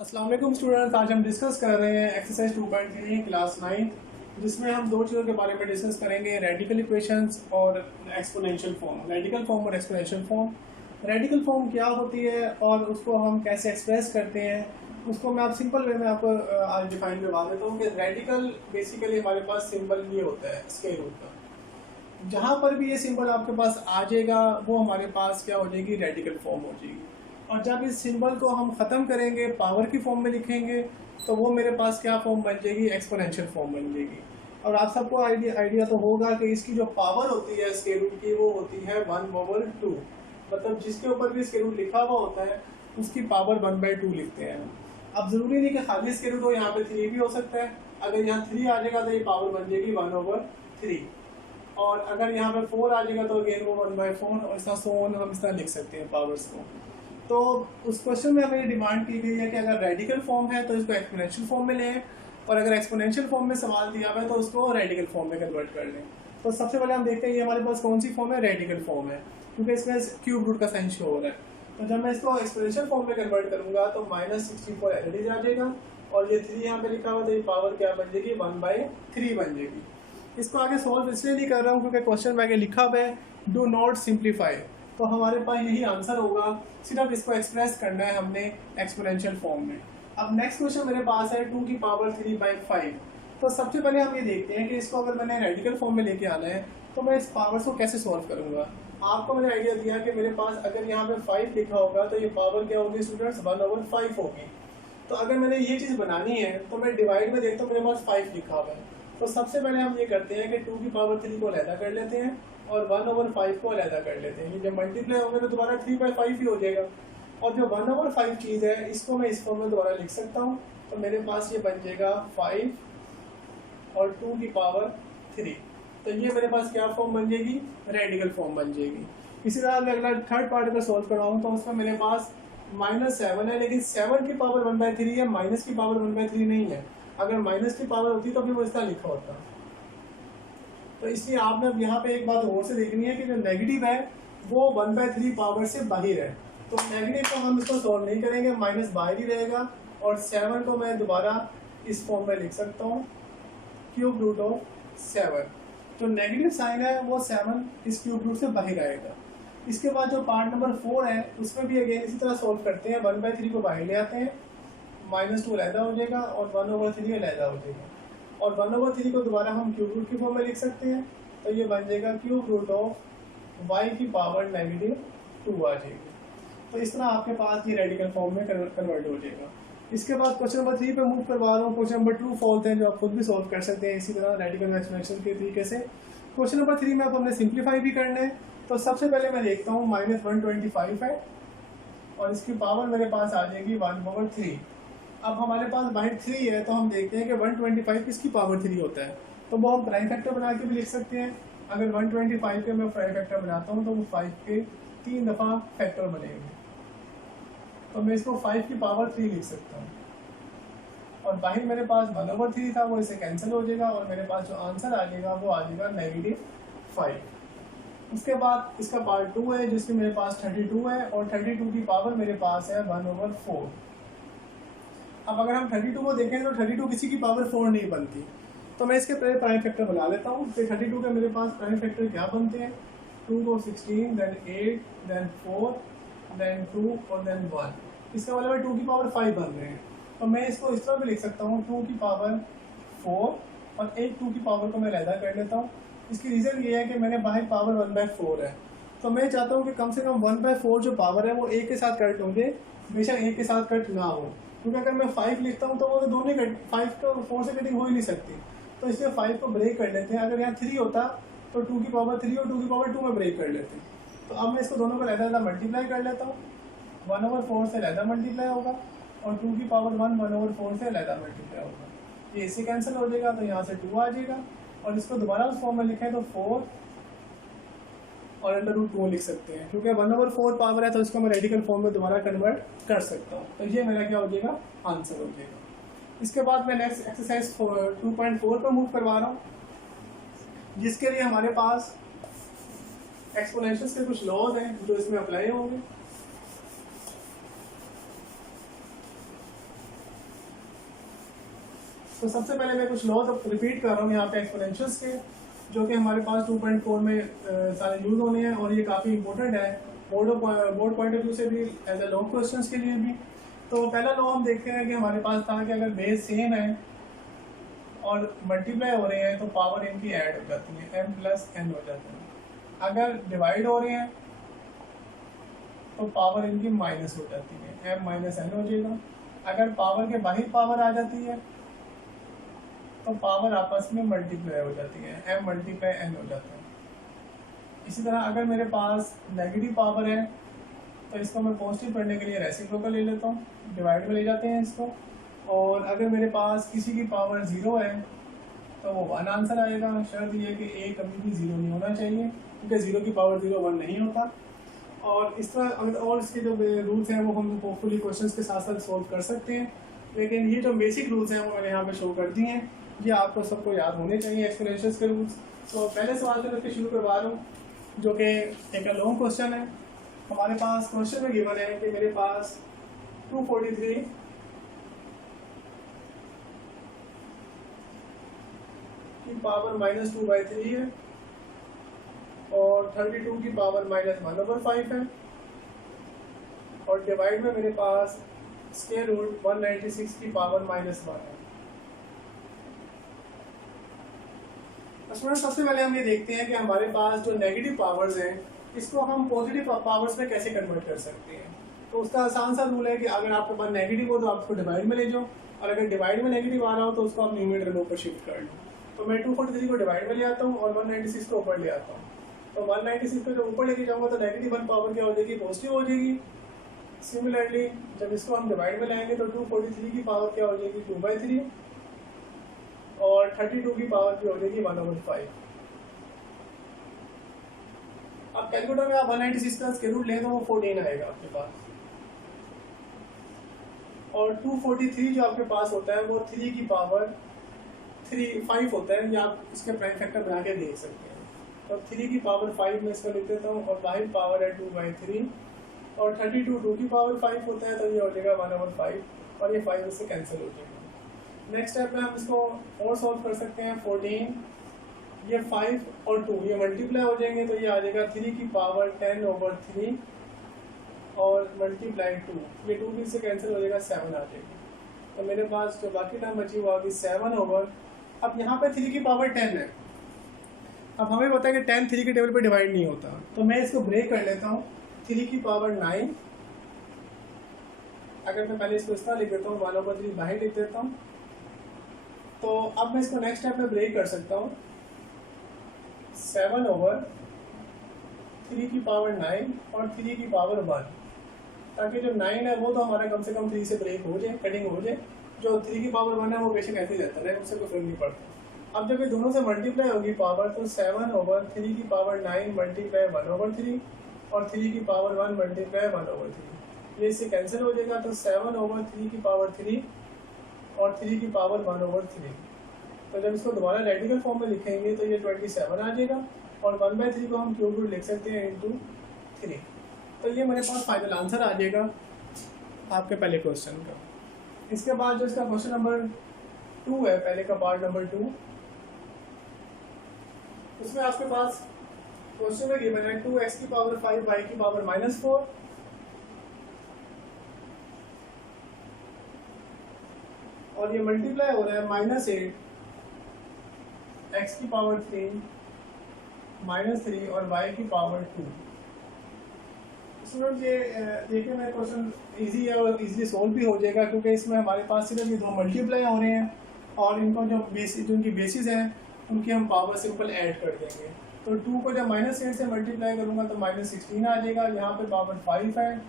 अस्सलाम वालेकुम स्टूडेंट्स, आज हम डिस्कस कर रहे हैं एक्सरसाइज 2.3 क्लास 9, जिसमें हम दो चीज़ों के बारे में डिस्कस करेंगे, रेडिकल इक्वेशंस और एक्सपोनेंशियल फॉर्म। रेडिकल फॉर्म और एक्सपोनेंशियल फॉर्म। रेडिकल फॉर्म क्या होती है और उसको हम कैसे एक्सप्रेस करते हैं, उसको मैं आप सिंपल वे में आपको आज डिफाइन करवा देता हूँ कि रेडिकल बेसिकली हमारे पास सिंबल ये होता है स्क्वायर रूट का। जहाँ पर भी ये सिंबल आपके पास आ जाएगा वो हमारे पास क्या हो जाएगी, रेडिकल फॉर्म हो जाएगी। और जब इस सिंबल को हम ख़त्म करेंगे, पावर की फॉर्म में लिखेंगे, तो वो मेरे पास क्या फॉर्म बन जाएगी, एक्सपोनेंशियल फॉर्म बन जाएगी। और आप सबको आइडिया तो होगा कि इसकी जो पावर होती है स्क्वायर रूट की वो होती है 1/2। मतलब जिसके ऊपर भी स्क्वायर रूट लिखा हुआ होता है उसकी पावर 1/2 लिखते हैं। अब ज़रूरी नहीं कि खाली स्क्वायर रूट हो, यहाँ पे 3 भी हो सकता है। अगर यहाँ 3 आ जाएगा तो ये पावर बन जाएगी 1/3। और अगर यहाँ पे 4 आ जाएगा तो अगेन वो 1/4, और इसका सोन हम इस तरह लिख सकते हैं पावर्स को। तो उस क्वेश्चन में हमें डिमांड की गई है कि अगर रेडिकल फॉर्म है तो इसको एक्सपोनेंशियल फॉर्म में लें, और अगर एक्सपोनेंशियल फॉर्म में सवाल दिया हुआ है तो उसको रेडिकल फॉर्म में कन्वर्ट कर लें। तो सबसे पहले हम देखते हैं ये हमारे पास कौन सी फॉर्म है, रेडिकल फॉर्म है, क्योंकि इसमें क्यूब रूट का साइन शो हो रहा है। तो जब मैं इसको एक्सपोनेंशियल फॉर्म में कन्वर्ट करूंगा तो -64 एलडी आ जाएगा, और ये 3 यहाँ पे लिखा हुआ तो ये पावर क्या बन जाएगी, 1/3 बन जाएगी। इसको आगे सॉल्व इसलिए नहीं कर रहा हूँ क्योंकि क्वेश्चन में आगे लिखा हुआ है डू नॉट सिंप्लीफाई, तो हमारे पास यही आंसर होगा। सिर्फ इसको एक्सप्रेस करना है हमने एक्सपोनेंशियल फॉर्म में। अब नेक्स्ट क्वेश्चन मेरे पास है 2 की पावर 3/5। तो सबसे पहले हम ये देखते हैं कि इसको अगर मैंने रेडिकल फॉर्म में लेके आना है तो मैं इस पावर्स को कैसे सॉल्व करूंगा। आपको मैंने आइडिया दिया कि मेरे पास अगर यहाँ पे 5 लिखा होगा तो ये पावर क्या होगी स्टूडेंट्स, 1/5 होगी। तो अगर मैंने ये चीज़ बनानी है तो मैं डिवाइड में देखता हूँ मेरे पास 5 लिखा हुआ है। तो सबसे पहले हम ये करते हैं कि 2 की पावर 3 को अलहदा कर लेते हैं और 1/5 को अलहदा कर लेते हैं। ये जब मल्टीप्लाई होंगे तो दोबारा 3/5 ही हो जाएगा। और जो 1/5 चीज़ है इसको मैं इस फॉर्म में दोबारा लिख सकता हूँ। तो मेरे पास ये बन जाएगा 5 और 2 की पावर 3। तो ये मेरे पास क्या फॉर्म बन जाएगी, रेडिकल फॉर्म बन जाएगी। इसी तरह मैं अगला थर्ड पार्ट अगर सॉल्व कराऊँ तो उसमें मेरे पास -7 है, लेकिन 7 की पावर 1/3 है, माइनस की पावर 1/3 नहीं है। अगर माइनस की पावर होती तो फिर वो इस तरह लिखा होता। तो इसलिए आपने अब यहाँ पे एक बात और से देखनी है कि जो नेगेटिव है वो 1/3 पावर से बाहर है। तो नेगेटिव को हम इसको सॉल्व नहीं करेंगे, माइनस बाहर ही रहेगा। और 7 को मैं दोबारा इस फॉर्म में लिख सकता हूँ, क्यूब रूट ऑफ 7। जो नेगेटिव साइन है वो 7 इस क्यूब रूट से बाहर आएगा। इसके बाद जो पार्ट नंबर 4 है उसमें भी अगेन इसी तरह सॉल्व करते हैं। 1/3 को बाहर ले आते हैं, -2 अलहदा हो जाएगा और 1/3 अलहदा हो जाएगा। और 1/3 को दोबारा हम क्यूब रूट की फॉर्म में लिख सकते हैं। तो ये बन जाएगा क्यूब रूट ऑफ y की पावर -2 आ जाएगी। तो इस तरह आपके पास ये रेडिकल फॉर्म में कन्वर्ट हो जाएगा। इसके बाद क्वेश्चन नंबर 3 पे मूव करवा रहा हूँ। क्वेश्चन नंबर 2 फॉल्ट है जो आप खुद भी सॉल्व कर सकते हैं इसी तरह रेडिकल एक्सप्रेशन के तरीके से। क्वेश्चन नंबर 3 में आप हमने सिंप्लीफाई भी करना है। तो सबसे पहले मैं देखता हूँ -125 है और इसकी पावर मेरे पास आ जाएगी 1/3। अब हमारे पास बाइट 3 है तो हम देखते हैं कि 125 किसकी पावर 3 होता है। तो वो हम प्राइम फैक्टर बना के भी लिख सकते हैं। अगर 125 के मैं प्राइम फैक्टर बनाता हूँ तो वो 5 के 3 दफ़ा फैक्टर बनेंगे। तो मैं इसको 5 की पावर 3 लिख सकता हूँ। और बाहर मेरे पास 1/3 था, वो इसे कैंसिल हो जाएगा और मेरे पास जो आंसर आ जाएगा वो आ जाएगा -5। उसके बाद इसका पार्ट 2 है जिसमें मेरे पास 32 है और 32 की पावर मेरे पास है 1/4। अब अगर हम 32 को देखें तो 32 किसी की पावर 4 नहीं बनती। तो मैं इसके पहले प्राइम फैक्टर बना लेता हूँ। तो 32 के मेरे पास प्राइम फैक्टर क्या बनते हैं, 2 को 16, देन 8, देन 4, देन 2 और देन 1। इसका मतलब 2 की पावर 5 बन रहे हैं। तो मैं इसको इस तरह भी लिख सकता हूँ, 2 की पावर 4 और एक 2 की पावर को मैं अलहदा कर लेता हूँ। इसकी रीज़न ये है कि मैंने बाहर पावर 1/4 है। तो मैं चाहता हूँ कि कम से कम 1/4 जो पावर है वो एक के साथ कट होंगे, बेशक एक के साथ कट ना हो। क्योंकि अगर मैं 5 लिखता हूँ तो वो दोनों कट 5 तो 4 से कटिंग हो ही नहीं सकती। तो इसलिए 5 को ब्रेक कर लेते हैं। अगर यहाँ 3 होता तो 2 की पावर 3 और 2 की पावर 2 में ब्रेक कर लेते हैं। तो अब मैं इसको दोनों को अलहदा मल्टीप्लाई कर लेता हूँ। 1/4 से अलहदा मल्टीप्लाई होगा और 2 की पावर 1/4 से अलहदा मल्टीप्लाई होगा। ये इससे कैंसिल हो जाएगा तो यहाँ से 2 आ जाएगा। और इसको दोबारा उस फॉर्म में लिखें तो 4 और √2 लिख सकते हैं। क्योंकि 1/4 पावर है तो इसको मैं रेडिकल फॉर्म में दोबारा कन्वर्ट कर सकता हूँ। तो ये मेरा क्या हो जाएगा, आंसर हो जाएगा। इसके बाद मैं नेक्स्ट एक्सरसाइज 2.4 पर मूव करवा रहा हूँ, जिसके लिए हमारे पास एक्सपोनेंशियल्स के कुछ लॉज हैं जो इसमें अप्लाई होंगे। तो सबसे पहले मैं कुछ लॉज रिपीट कर रहा हूँ यहाँ पे एक्सपोनेंशियल्स के, जो कि हमारे पास 2.4 में सारे यूज़ होने हैं और ये काफ़ी इंपॉर्टेंट है बोर्ड पॉइंट ऑफ व्यू से भी, एज ए लॉन्ग क्वेश्चन के लिए भी। तो पहला लॉ हम देखते हैं कि हमारे पास था कि अगर बेस सेम है और मल्टीप्लाई हो रहे हैं तो पावर इनकी ऐड हो जाती है, m प्लस n हो जाता है। अगर डिवाइड हो रहे हैं तो पावर इनकी माइनस हो जाती है, m माइनस n हो जाएगा। अगर पावर के बाहर पावर आ जाती है तो पावर आपस में मल्टीप्लाई हो जाती है, m मल्टीप्लाई n हो जाता है। इसी तरह अगर मेरे पास नेगेटिव पावर है तो इसको मैं पॉजिटिव करने के लिए रेसिप्रोकल ले लेता हूँ, डिवाइड में ले जाते हैं इसको। और अगर मेरे पास किसी की पावर 0 है तो वो 1 आंसर आएगा, शर्त ये कि a कभी भी 0 नहीं होना चाहिए, क्योंकि 0 की पावर 0 1 नहीं होता। और इस तरह अगर और इसके जो रूल्स हैं वो हम होपफुली क्वेश्चंस के साथ साथ सोल्व कर सकते हैं, लेकिन ये जो बेसिक रूल्स हैं वो मैंने यहाँ पे शो कर दिए हैं, ये आपको सबको याद होने चाहिए एक्सपोनेंशियल्स के रूल्स। तो पहले सवाल से करके शुरू करवा रहा हूँ, जो कि एक लॉन्ग क्वेश्चन है। हमारे पास क्वेश्चन में गिवन है कि मेरे पास 243 की पावर -2/3 है और 32 की पावर -1/5 है, और डिवाइड में मेरे पास स्क्वायर रूट 196 की पावर -1 है। स्टूडेंट सबसे पहले हम ये देखते हैं कि हमारे पास जो नेगेटिव पावर्स हैं इसको हम पॉजिटिव पावर्स में कैसे कन्वर्ट कर सकते हैं। तो उसका आसान सा रूल है कि अगर आपके पास नेगेटिव हो तो आप उसको डिवाइड में ले जाओ, और अगर डिवाइड में नेगेटिव आ रहा हो तो उसको आप न्यूमरेटर में ऊपर शिफ्ट कर लो। तो मैं 243 को डिवाइड में ले आता हूँ और 196 को ऊपर ले आता हूँ। तो 196 को जब ऊपर लेके जाऊँगा तो नेगेटिव 1 पावर क्या हो जाएगी, पॉजिटिव हो जाएगी। सिमिलरली जब इसको हम डिवाइड में लाएंगे तो 243 की पावर क्या हो जाएगी, 2/3, और 32 की पावर की हो जाएगी 1/5। अब कैलकुलेटर में आप 196 का स्क्वायर रूट लें तो वो 14 आएगा आपके पास, और 243 जो आपके पास होता है वो 3 की पावर 5 होता है, या आप इसके प्राइम फैक्टर बना के देख सकते हैं। तो 3 की पावर 5 में इसको लिख देता हूँ, और बाहर पावर है 2/3, और 32 2 की पावर 5 होता है तो ये हो जाएगा 1/5, और ये 5 इससे कैंसिल हो जाएगा। नेक्स्ट स्टेप में हम इसको और सॉल्व कर सकते हैं। 14, ये 5 और 2 ये मल्टीप्लाई हो जाएंगे तो ये आ जाएगा 3 की पावर 10/3, और मल्टीप्लाई 2, ये 2 भी से कैंसिल हो जाएगा, 7 आ जाएगी। तो मेरे पास जो बाकी टाइम बची हुआ होगी 7/। अब यहाँ पे 3 की पावर 10 है। अब हमें पता है कि 10 3 के टेबल पे डिवाइड नहीं होता, तो मैं इसको ब्रेक कर लेता हूँ। 3 की पावर 9, अगर मैं पहले इसको इस तरह लिख देता हूँ, 1/3 बाहर लिख देता हूँ। तो अब मैं इसको नेक्स्ट स्टेप में ब्रेक कर सकता हूँ, 7/3 की पावर 9 और 3 की पावर 1, ताकि जो 9 है वो तो हमारा कम से कम 3 से ब्रेक हो जाए, कटिंग हो जाए। जो 3 की पावर 1 है वो बेशक ऐसे ही रहता है, उससे कोई फर्क नहीं पड़ता। अब जब ये दोनों से मल्टीप्लाई होगी पावर, तो 7/3 की पावर 9 मल्टीप्लाई 1/3, और 3 की पावर 1 मल्टीप्लाई 1/3, ये इससे कैंसिल हो जाएगा। तो 7/3 की पावर 3 और 3 की पावर 1/3। तो जब इसको दोबारा रेडिकल फॉर्म में लिखेंगे तो ये 27 आ जाएगा, और 1/3 को हम क्यूब रूट लिख सकते हैं इंटू 3। तो ये मेरे पास फाइनल आंसर आ जाएगा आपके पहले क्वेश्चन का। इसके बाद जो इसका क्वेश्चन नंबर 2 है, पहले का पार्ट नंबर 2, उसमें आपके पास क्वेश्चन में गिवन है 2x की पावर 5 y की पावर -4, और ये मल्टीप्लाई हो रहा है -8 x की पावर 3 -3 और y की पावर 2। स्टूडेंट ये देखिए मेरा क्वेश्चन इजी है और इजीली सोल्व भी हो जाएगा, क्योंकि इसमें हमारे पास सिर्फ ये 2 मल्टीप्लाई हो रहे हैं, और इनको जो उनकी बेसिस हैं उनकी हम पावर सिंपल ऐड कर देंगे। तो 2 को जब -8 से मल्टीप्लाई करूँगा तो -16 आ जाएगा, यहाँ पे पावर 5 है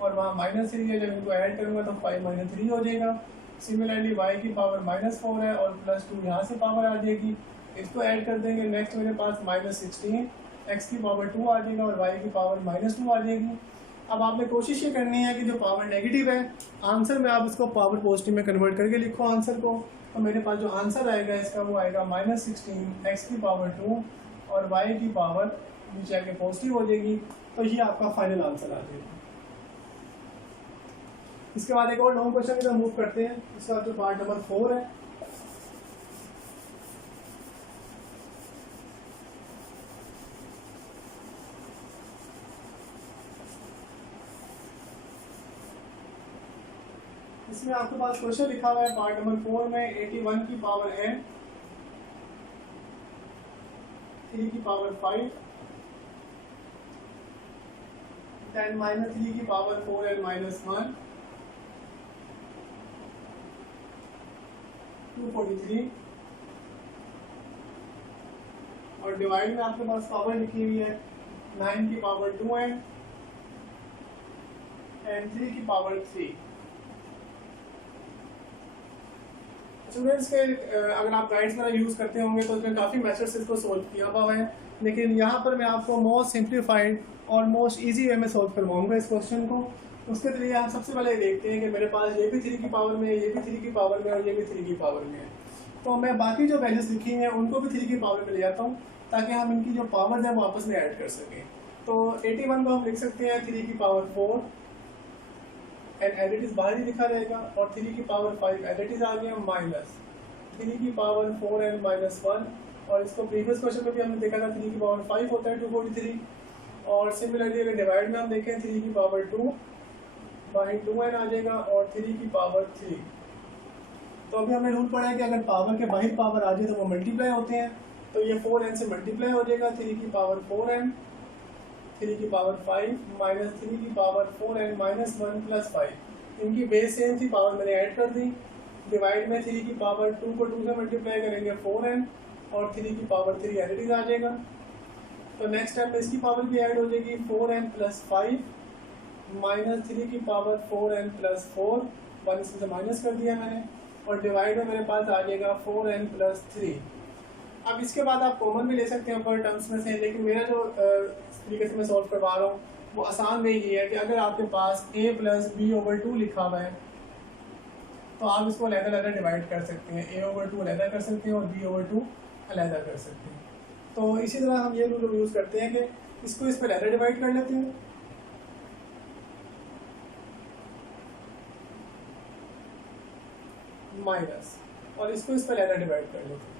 और वहाँ -3 है, जब इनको ऐड करूँगा तो 5 - 3 हो जाएगा। सिमिलरली y की पावर -4 है और +2 यहाँ से पावर आ जाएगी, इसको ऐड कर देंगे। नेक्स्ट मेरे पास -16 x की पावर 2 आ जाएगा और y की पावर -2 आ जाएगी। अब आपने कोशिश ये करनी है कि जो पावर नेगेटिव है आंसर में आप इसको पावर पॉजिटिव में कन्वर्ट करके लिखो आंसर को। तो मेरे पास जो आंसर आएगा इसका वो आएगा -16 x की पावर 2 और y की पावर नीचे आके पॉजिटिव हो जाएगी। तो ये आपका फाइनल आंसर आ जाएगा। इसके बाद एक और लॉन्ग क्वेश्चन की तरफ मूव करते हैं। इसका जो पार्ट नंबर 4 है, इसमें आपके पास क्वेश्चन लिखा हुआ है पार्ट नंबर 4 में 81 की पावर n 3 की पावर 5 10 माइनस 3 की पावर 4n माइनस 1 243 और डिवाइड में आपके पास पावर लिखी हुई है 9 की पावर 2n एंड 3 की पावर 3। स्टूडेंट्स के अगर आप गाइड्स वगैरह यूज़ करते होंगे तो उसमें काफ़ी मेथड्स इसको सोल्व किया हुआ है, लेकिन यहाँ पर मैं आपको मोस्ट सिंप्लीफाइड और मोस्ट इजी वे में सोल्व करवाऊंगा इस क्वेश्चन को। उसके लिए हम सबसे पहले देखते हैं कि मेरे पास ये भी 3 की पावर में है, ये भी 3 की पावर में और ये भी 3 की पावर में है। तो मैं बाकी जो वैल्यूज लिखी हैं उनको भी 3 की पावर में ले जाता हूँ ताकि हम इनकी जो पावर्स हैं वो आपस में ऐड कर सकें। तो 81 को हम लिख सकते हैं 3 की power 4 and as it is बाहर ही लिखा रहेगा, और 3 की पावर 5 एज इट इज आ गया माइनस 3 की पावर 4 एंड माइनस 1, और इसको प्रीवियस क्वेश्चन में भी हमने देखा था 3 की पावर 5 होता है 243। और सिमिलरली अगर डिवाइड में हम देखें 3 की पावर 2 बाई 2n आ जाएगा और 3 की पावर 3। तो अभी हमने रूल पढ़ा है कि अगर पावर के बाहर पावर आ जाए तो वो मल्टीप्लाई होते हैं, तो ये 4n से मल्टीप्लाई हो जाएगा 3 की पावर 4n 3 की पावर 5 माइनस 3 की पावर 4n माइनस 1 प्लस 5। इनकी बेस सेम थी, पावर मैंने ऐड कर दी। डिवाइड में 3 की पावर 2 को 2 से मल्टीप्लाई करेंगे 4n और 3 की पावर 3 एज इट इज आ जाएगा। तो नेक्स्ट स्टेप में इसकी पावर भी ऐड हो जाएगी 4n प्लस 5 माइनस 3 की पावर 4n प्लस 4, 1 इसमें से माइनस कर दिया मैंने, और डिवाइड में मेरे पास आ जाएगा 4n प्लस 3। अब इसके बाद आप कॉमन भी ले सकते हैं ऊपर टर्म्स में से, लेकिन मेरा जो तरीके से मैं सॉल्व करवा रहा हूँ वो आसान वे ये है कि अगर आपके पास a प्लस बी ओवर 2 लिखा हुआ है तो आप इसको अलग-अलग डिवाइड कर सकते हैं, a ओवर 2 अलग कर सकते हैं और b ओवर 2 अलग कर सकते हैं। तो इसी तरह हम ये रूल यूज़ करते हैं कि इसको इस पर अलग डिवाइड कर लेते हैं, माइनस, और इसको इस पर अलग डिवाइड कर लेते हैं।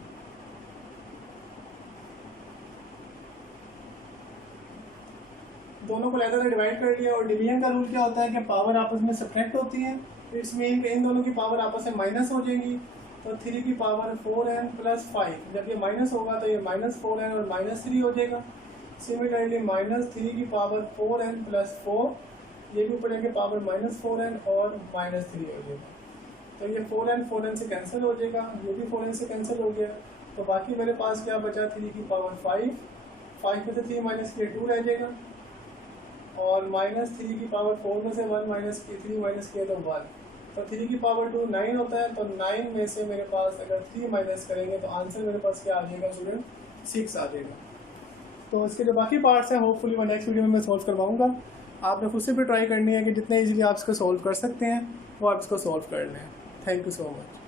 दोनों को अलग डिवाइड कर लिया, और डिवीजन का रूल क्या होता है कि पावर आपस में सब्ट्रैक्ट होती है। इट्स मीन कि इन दोनों की पावर आपस में माइनस हो जाएंगी। तो 3 की पावर 4n प्लस 5, जब ये माइनस होगा तो ये माइनस 4n और माइनस 3 हो जाएगा। सिमिलरली माइनस 3 की पावर 4n प्लस 4, ये भी पड़ेंगे पावर माइनस 4n और माइनस 3 हो जाएगा। तो ये 4n से कैंसिल हो जाएगा, ये भी 4n से कैंसिल हो गया। तो बाकी मेरे पास क्या बचा 3 की पावर 5 में से 3 माइनस किया 2 रह जाएगा, और माइनस 3 की पावर 4 में से 1 माइनस की 3 माइनस किया तो 1। तो 3 की पावर 2 9 होता है, तो 9 में से मेरे पास अगर 3 माइनस करेंगे तो आंसर मेरे पास क्या आ जाएगा स्टूडेंट, 6 आ जाएगा। तो इसके जो बाकी पार्ट्स हैं होपफुली मैं नेक्स्ट वीडियो में सॉल्व करवाऊंगा। आपने खुद से भी ट्राई करनी है कि जितने इजीली आप इसको सॉल्व कर सकते हैं वो आप इसको सॉल्व कर लें। Thank you so much.